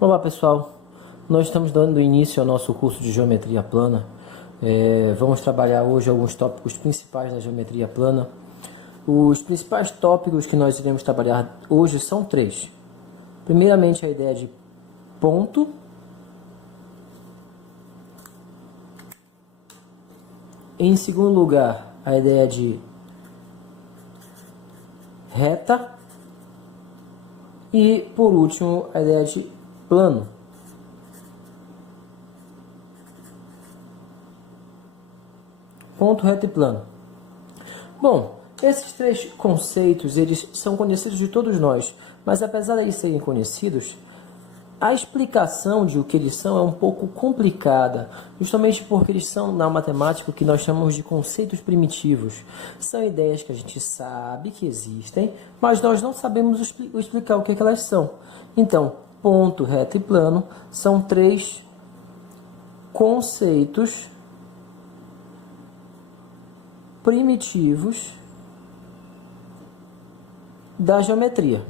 Olá pessoal, nós estamos dando início ao nosso curso de Geometria Plana. Vamos trabalhar hoje alguns tópicos principais da Geometria Plana. Os principais tópicos que nós iremos trabalhar hoje são três. Primeiramente, a ideia de ponto. Em segundo lugar, a ideia de reta. E, por último, a ideia de plano. Ponto, reta e plano. Bom, esses três conceitos, eles são conhecidos de todos nós, mas apesar de eles serem conhecidos, a explicação de o que eles são é um pouco complicada, justamente porque eles são, na matemática, o que nós chamamos de conceitos primitivos. São ideias que a gente sabe que existem, mas nós não sabemos explicar o que elas são. Então, ponto, reta e plano são três conceitos primitivos da geometria.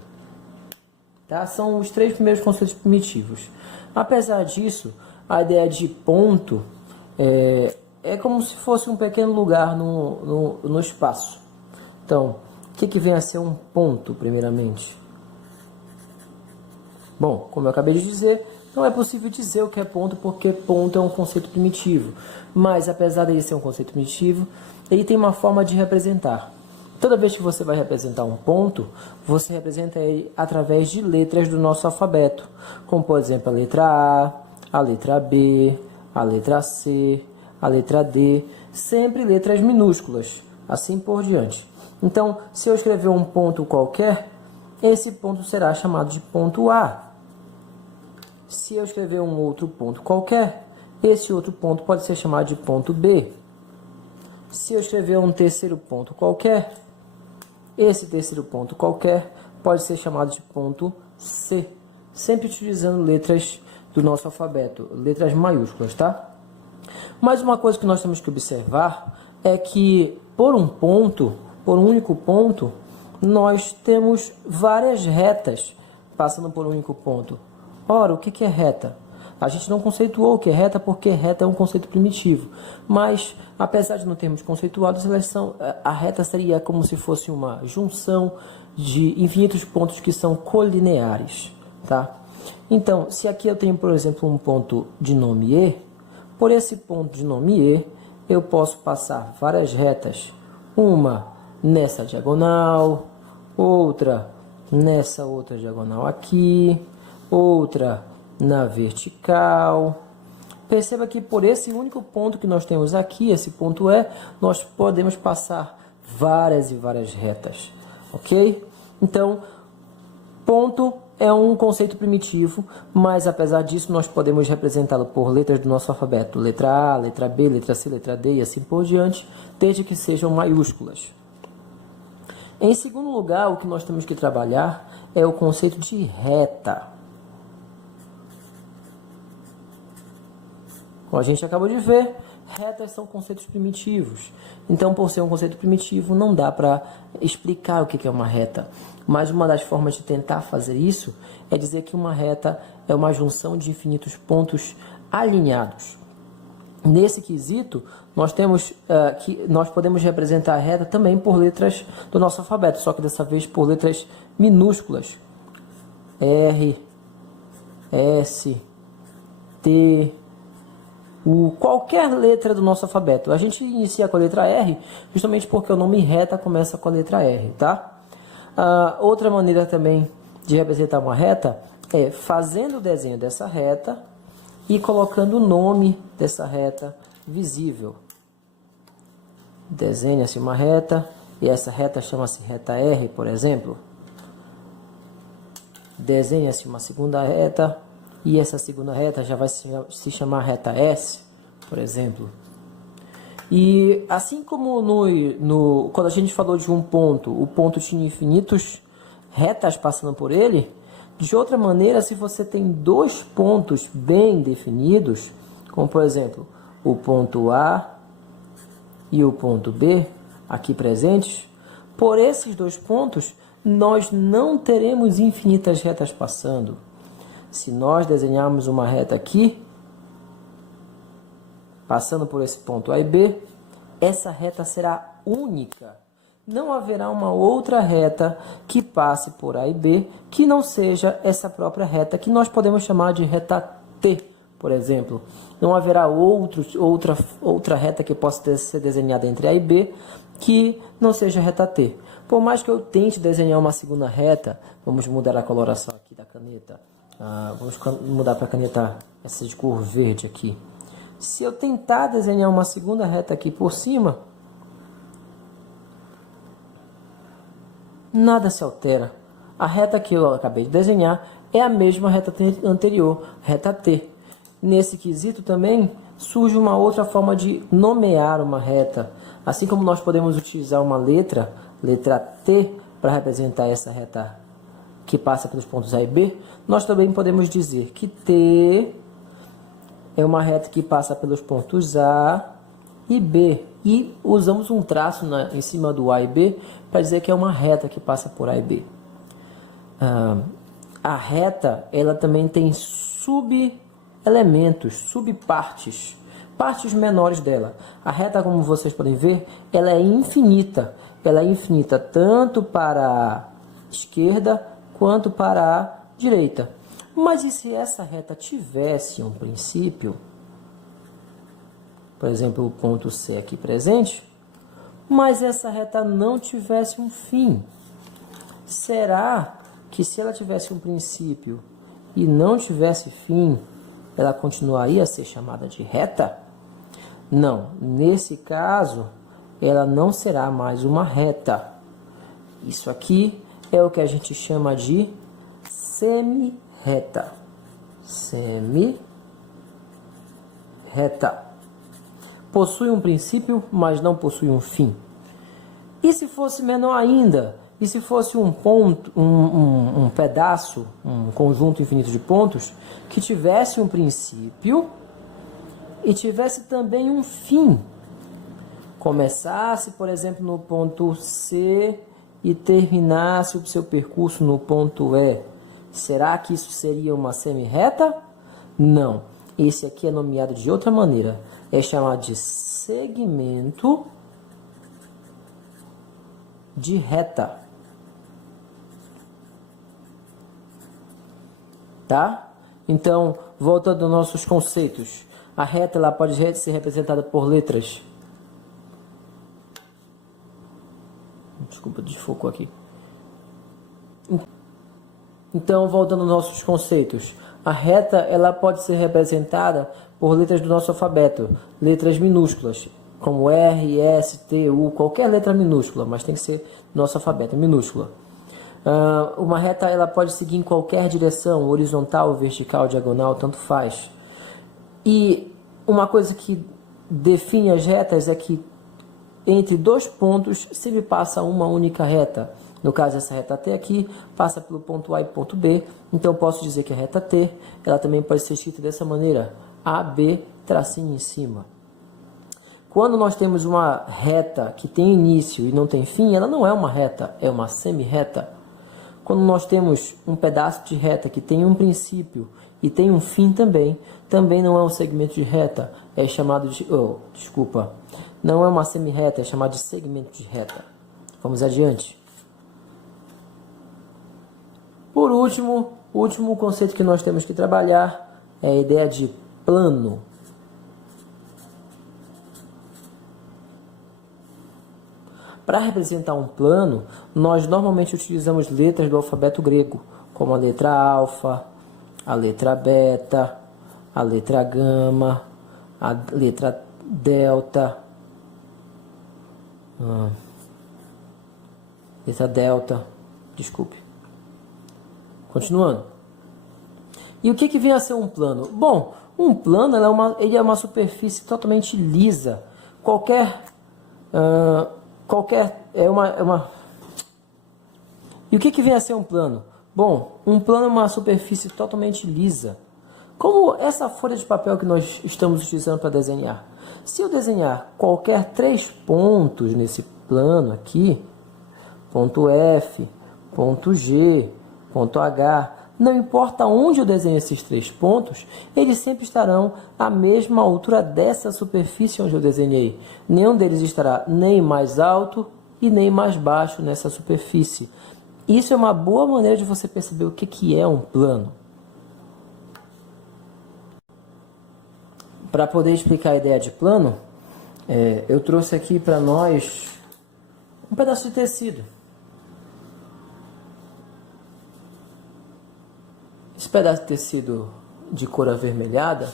Tá? São os três primeiros conceitos primitivos. Apesar disso, a ideia de ponto é como se fosse um pequeno lugar no espaço. Então, o que vem a ser um ponto, primeiramente? Bom, como eu acabei de dizer, não é possível dizer o que é ponto, porque ponto é um conceito primitivo. Mas, apesar de ele ser um conceito primitivo, ele tem uma forma de representar. Toda vez que você vai representar um ponto, você representa ele através de letras do nosso alfabeto, como por exemplo a letra A, a letra B, a letra C, a letra D, sempre letras minúsculas, assim por diante. Então, se eu escrever um ponto qualquer, esse ponto será chamado de ponto A. Se eu escrever um outro ponto qualquer, esse outro ponto pode ser chamado de ponto B. Se eu escrever um terceiro ponto qualquer, esse terceiro ponto qualquer pode ser chamado de ponto C, sempre utilizando letras do nosso alfabeto, letras maiúsculas, tá? Mas uma coisa que nós temos que observar é que por um único ponto, nós temos várias retas passando por um único ponto. Ora, o que é reta? A gente não conceituou o que é reta porque reta é um conceito primitivo. Mas, apesar de não termos conceituado, a reta seria como se fosse uma junção de infinitos pontos que são colineares. Tá? Então, se aqui eu tenho, por exemplo, um ponto de nome E, por esse ponto de nome E, eu posso passar várias retas. Uma nessa diagonal, outra nessa outra diagonal aqui, outra na vertical. Perceba que por esse único ponto que nós temos aqui, esse ponto E, nós podemos passar várias e várias retas, ok? Então, ponto é um conceito primitivo, mas apesar disso nós podemos representá-lo por letras do nosso alfabeto, letra A, letra B, letra C, letra D e assim por diante, desde que sejam maiúsculas. Em segundo lugar, o que nós temos que trabalhar é o conceito de reta. Como a gente acabou de ver, retas são conceitos primitivos. Então, por ser um conceito primitivo, não dá para explicar o que é uma reta. Mas uma das formas de tentar fazer isso é dizer que uma reta é uma junção de infinitos pontos alinhados. Nesse quesito, nós podemos representar a reta também por letras do nosso alfabeto, só que dessa vez por letras minúsculas. R, S, T, qualquer letra do nosso alfabeto. A gente inicia com a letra R justamente porque o nome reta começa com a letra R, tá? Outra maneira também de representar uma reta é fazendo o desenho dessa reta e colocando o nome dessa reta visível. Desenha-se uma reta e essa reta chama-se reta R, por exemplo. Desenha-se uma segunda reta e essa segunda reta já vai se chamar reta S, por exemplo. E assim como quando a gente falou de um ponto, o ponto tinha infinitos retas passando por ele, de outra maneira, se você tem dois pontos bem definidos, como por exemplo, o ponto A e o ponto B, aqui presentes, por esses dois pontos, nós não teremos infinitas retas passando. Se nós desenharmos uma reta aqui, passando por esse ponto A e B, essa reta será única. Não haverá uma outra reta que passe por A e B que não seja essa própria reta, que nós podemos chamar de reta T, por exemplo. Não haverá outra reta que possa ser desenhada entre A e B que não seja reta T. Por mais que eu tente desenhar uma segunda reta, vamos mudar a coloração aqui da caneta. Vamos mudar para a caneta essa de cor verde aqui. Se eu tentar desenhar uma segunda reta aqui por cima, nada se altera. A reta que eu acabei de desenhar é a mesma reta anterior, reta T. Nesse quesito também surge uma outra forma de nomear uma reta. Assim como nós podemos utilizar uma letra T, para representar essa reta que passa pelos pontos A e B, nós também podemos dizer que T é uma reta que passa pelos pontos A e B. E usamos um traço em cima do A e B para dizer que é uma reta que passa por A e B. A reta, ela também tem subelementos, subpartes, partes menores dela. A reta, como vocês podem ver, ela é infinita. Ela é infinita tanto para a esquerda quanto para a direita. Mas e se essa reta tivesse um princípio? Por exemplo, o ponto C aqui presente. Mas essa reta não tivesse um fim. Será que se ela tivesse um princípio e não tivesse fim, ela continuaria a ser chamada de reta? Não. Nesse caso, ela não será mais uma reta. Isso aqui é o que a gente chama de semi-reta. Semi-reta. Possui um princípio, mas não possui um fim. E se fosse menor ainda? E se fosse um ponto, um pedaço, um conjunto infinito de pontos que tivesse um princípio e tivesse também um fim? Começasse, por exemplo, no ponto C e terminasse o seu percurso no ponto E. Será que isso seria uma semi-reta? Não. Esse aqui é nomeado de outra maneira. É chamado de segmento de reta. Tá? Então, voltando aos nossos conceitos. A reta ela pode ser representada por letras. Desculpa, desfocou aqui. Então, voltando aos nossos conceitos. A reta ela pode ser representada por letras do nosso alfabeto. Letras minúsculas, como R, S, T, U, qualquer letra minúscula, mas tem que ser nosso alfabeto minúscula. Uma reta ela pode seguir em qualquer direção, horizontal, vertical, diagonal, tanto faz. E uma coisa que define as retas é que entre dois pontos sempre passa uma única reta. No caso, essa reta T aqui passa pelo ponto A e ponto B. Então, eu posso dizer que a reta T ela também pode ser escrita dessa maneira. AB, tracinho em cima. Quando nós temos uma reta que tem início e não tem fim, ela não é uma reta, é uma semi-reta. Quando nós temos um pedaço de reta que tem um princípio e tem um fim também não é um segmento de reta, é chamado de... não é uma semi-reta, é chamado de segmento de reta. Vamos adiante. Por último, o último conceito que nós temos que trabalhar é a ideia de plano. Para representar um plano, nós normalmente utilizamos letras do alfabeto grego, como a letra alfa, a letra beta, a letra gama, a letra delta, Continuando. E o que vem a ser um plano? Bom, um plano ele é uma superfície totalmente lisa. E o que vem a ser um plano? Bom, um plano é uma superfície totalmente lisa. Como essa folha de papel que nós estamos utilizando para desenhar. Se eu desenhar qualquer 3 pontos nesse plano aqui, ponto F, ponto G, ponto H, não importa onde eu desenho esses 3 pontos, eles sempre estarão à mesma altura dessa superfície onde eu desenhei. Nenhum deles estará nem mais alto e nem mais baixo nessa superfície. Isso é uma boa maneira de você perceber o que é um plano. Para poder explicar a ideia de plano, eu trouxe aqui para nós um pedaço de tecido. Esse pedaço de tecido de cor avermelhada,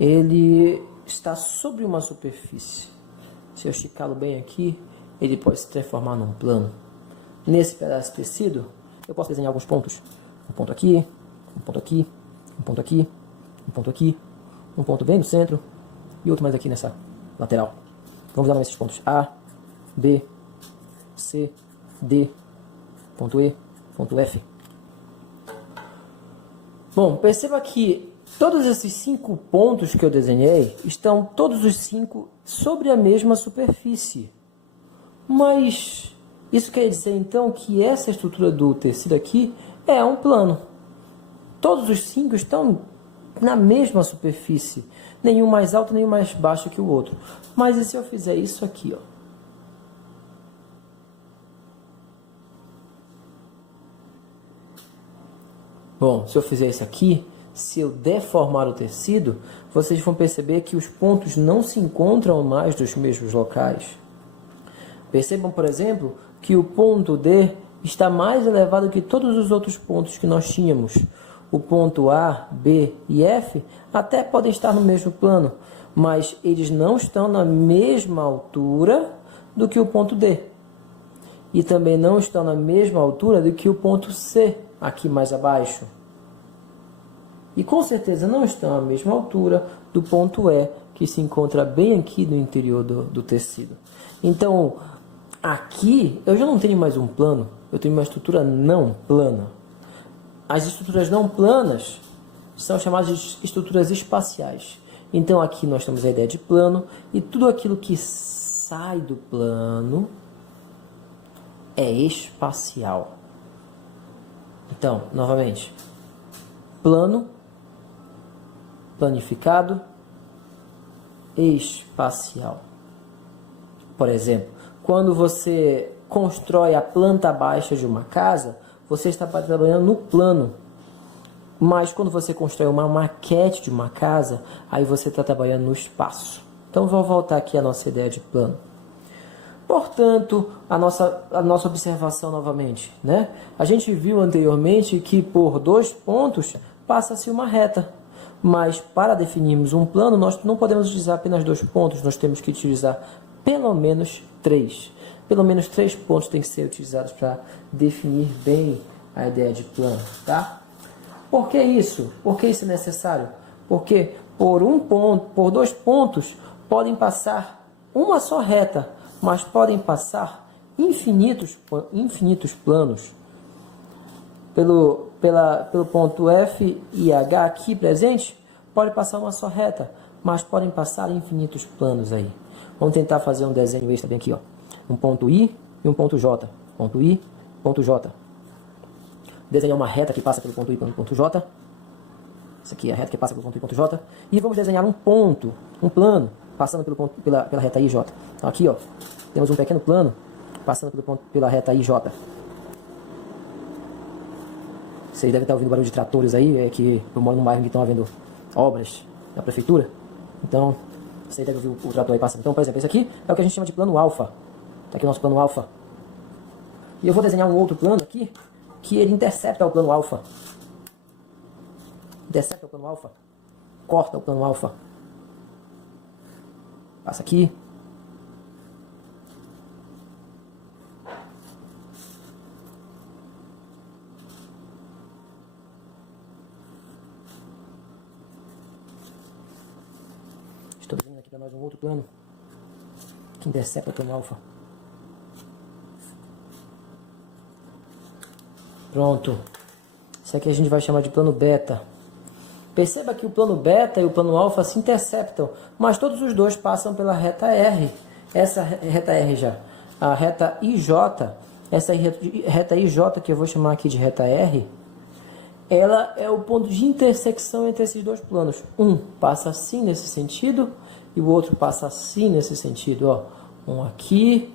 ele está sobre uma superfície. Se eu esticá-lo bem aqui, ele pode se transformar num plano. Nesse pedaço de tecido, eu posso desenhar alguns pontos. Um ponto aqui, um ponto aqui, um ponto aqui, um ponto aqui, um ponto bem no centro e outro mais aqui nessa lateral. Vamos dar nome a esses pontos: A, B, C, D, ponto E, ponto F. Bom, perceba que todos esses 5 pontos que eu desenhei estão todos os 5 sobre a mesma superfície. Mas isso quer dizer então que essa estrutura do tecido aqui é um plano. Todos os 5 estão na mesma superfície, nenhum mais alto, nenhum mais baixo que o outro. Mas e se eu fizer isso aqui, ó? Bom, se eu fizer isso aqui, se eu deformar o tecido, vocês vão perceber que os pontos não se encontram mais nos mesmos locais. Percebam, por exemplo, que o ponto D está mais elevado que todos os outros pontos que nós tínhamos. O ponto A, B e F até podem estar no mesmo plano, mas eles não estão na mesma altura do que o ponto D. E também não estão na mesma altura do que o ponto C, aqui mais abaixo. E com certeza não estão à mesma altura do ponto E, que se encontra bem aqui no interior do tecido. Então, aqui eu já não tenho mais um plano, eu tenho uma estrutura não plana. As estruturas não planas são chamadas de estruturas espaciais. Então aqui nós temos a ideia de plano, e tudo aquilo que sai do plano é espacial. Então, novamente, plano, planificado, espacial. Por exemplo, quando você constrói a planta baixa de uma casa, você está trabalhando no plano. Mas quando você constrói uma maquete de uma casa, aí você está trabalhando no espaço. Então vou voltar aqui à nossa ideia de plano. Portanto, a nossa observação novamente, né? A gente viu anteriormente que por 2 pontos passa-se uma reta. Mas para definirmos um plano, nós não podemos utilizar apenas 2 pontos, nós temos que utilizar pelo menos 3. Pelo menos 3 pontos têm que ser utilizados para definir bem a ideia de plano, tá? Por que isso? Por que isso é necessário? Porque por 2 pontos podem passar uma só reta, mas podem passar infinitos planos. Pelo ponto F e H aqui presente, pode passar uma só reta, mas podem passar infinitos planos aí. Vamos tentar fazer um desenho extra bem aqui, ó. Um ponto I e um ponto J. Ponto I, ponto J. Desenhar uma reta que passa pelo ponto I e pelo ponto J. Essa aqui é a reta que passa pelo ponto I e ponto J. E vamos desenhar um ponto, um plano, passando pela reta I e J. Então aqui, ó, temos um pequeno plano passando pela reta I e J. Vocês devem estar ouvindo barulho de tratores aí, é que eu moro num bairro que estão havendo obras da prefeitura. Então, vocês devem ouvir o trator aí passando. Então, por exemplo, esse aqui é o que a gente chama de plano alfa. Está aqui o nosso plano alfa. E eu vou desenhar um outro plano aqui, que ele intercepta o plano alfa. Intercepta o plano alfa. Corta o plano alfa. Passa aqui. Estou desenhando aqui para nós um outro plano que intercepta o plano alfa. Pronto. Isso aqui a gente vai chamar de plano beta. Perceba que o plano beta e o plano alfa se interceptam, mas todos os dois passam pela reta R. Essa reta R já. A reta IJ, essa reta IJ que eu vou chamar aqui de reta R, ela é o ponto de intersecção entre esses dois planos. Um passa assim nesse sentido e o outro passa assim nesse sentido, ó. Um aqui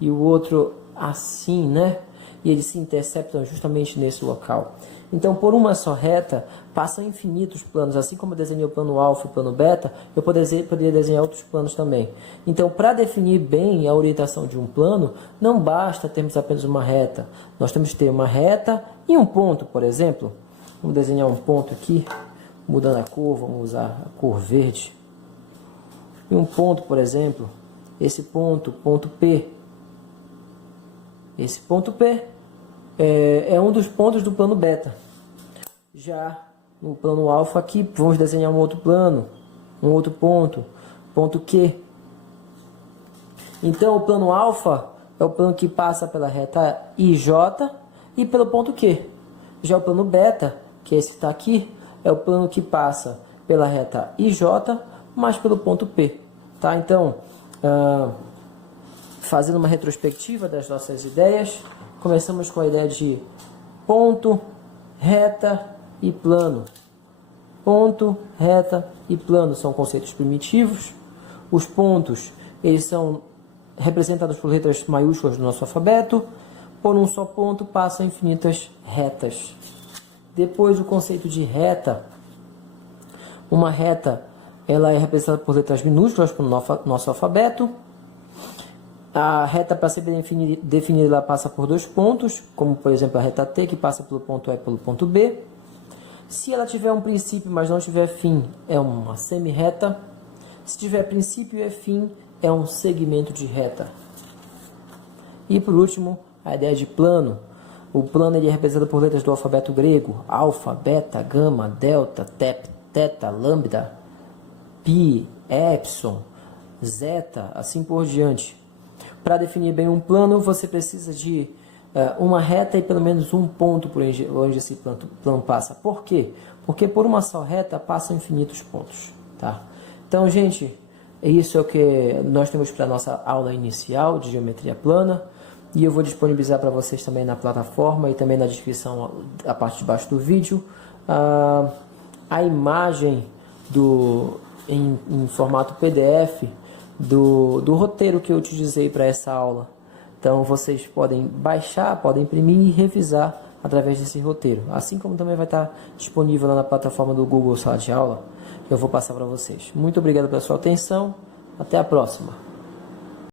e o outro assim, né? E eles se interceptam justamente nesse local. Então, por uma só reta, passam infinitos planos. Assim como eu desenhei o plano alfa e o plano beta, eu poderia desenhar outros planos também. Então, para definir bem a orientação de um plano, não basta termos apenas uma reta. Nós temos que ter uma reta e um ponto, por exemplo. Vamos desenhar um ponto aqui, mudando a cor, vamos usar a cor verde. E um ponto, por exemplo, esse ponto, ponto P. Esse ponto P é um dos pontos do plano beta. Já no plano alfa aqui, vamos desenhar um outro plano, um outro ponto, ponto Q. Então, o plano alfa é o plano que passa pela reta IJ e pelo ponto Q. Já o plano beta, que é esse que está aqui, é o plano que passa pela reta IJ, mas pelo ponto P. Tá? Então, fazendo uma retrospectiva das nossas ideias, começamos com a ideia de ponto, reta e plano. Ponto, reta e plano são conceitos primitivos. Os pontos, eles são representados por letras maiúsculas do nosso alfabeto. Por um só ponto passam infinitas retas. Depois, o conceito de reta. Uma reta, ela é representada por letras minúsculas no nosso alfabeto. A reta, para ser bem definida, ela passa por dois pontos, como por exemplo a reta T, que passa pelo ponto A e pelo ponto B. Se ela tiver um princípio, mas não tiver fim, é uma semi-reta. Se tiver princípio e fim, é um segmento de reta. E por último, a ideia de plano. O plano ele é representado por letras do alfabeto grego: alfa, beta, gama, delta, teta, lambda, pi, epsilon, zeta, assim por diante. Para definir bem um plano, você precisa de uma reta e pelo menos um ponto por onde esse plano passa. Por quê? Porque por uma só reta passam infinitos pontos. Tá? Então, gente, isso é o que nós temos para a nossa aula inicial de geometria plana. E eu vou disponibilizar para vocês também na plataforma e também na descrição, a parte de baixo do vídeo, a imagem em formato PDF do roteiro que eu utilizei para essa aula. Então vocês podem baixar, podem imprimir e revisar através desse roteiro. Assim como também vai estar disponível lá na plataforma do Google Sala de Aula, que eu vou passar para vocês. Muito obrigado pela sua atenção. Até a próxima.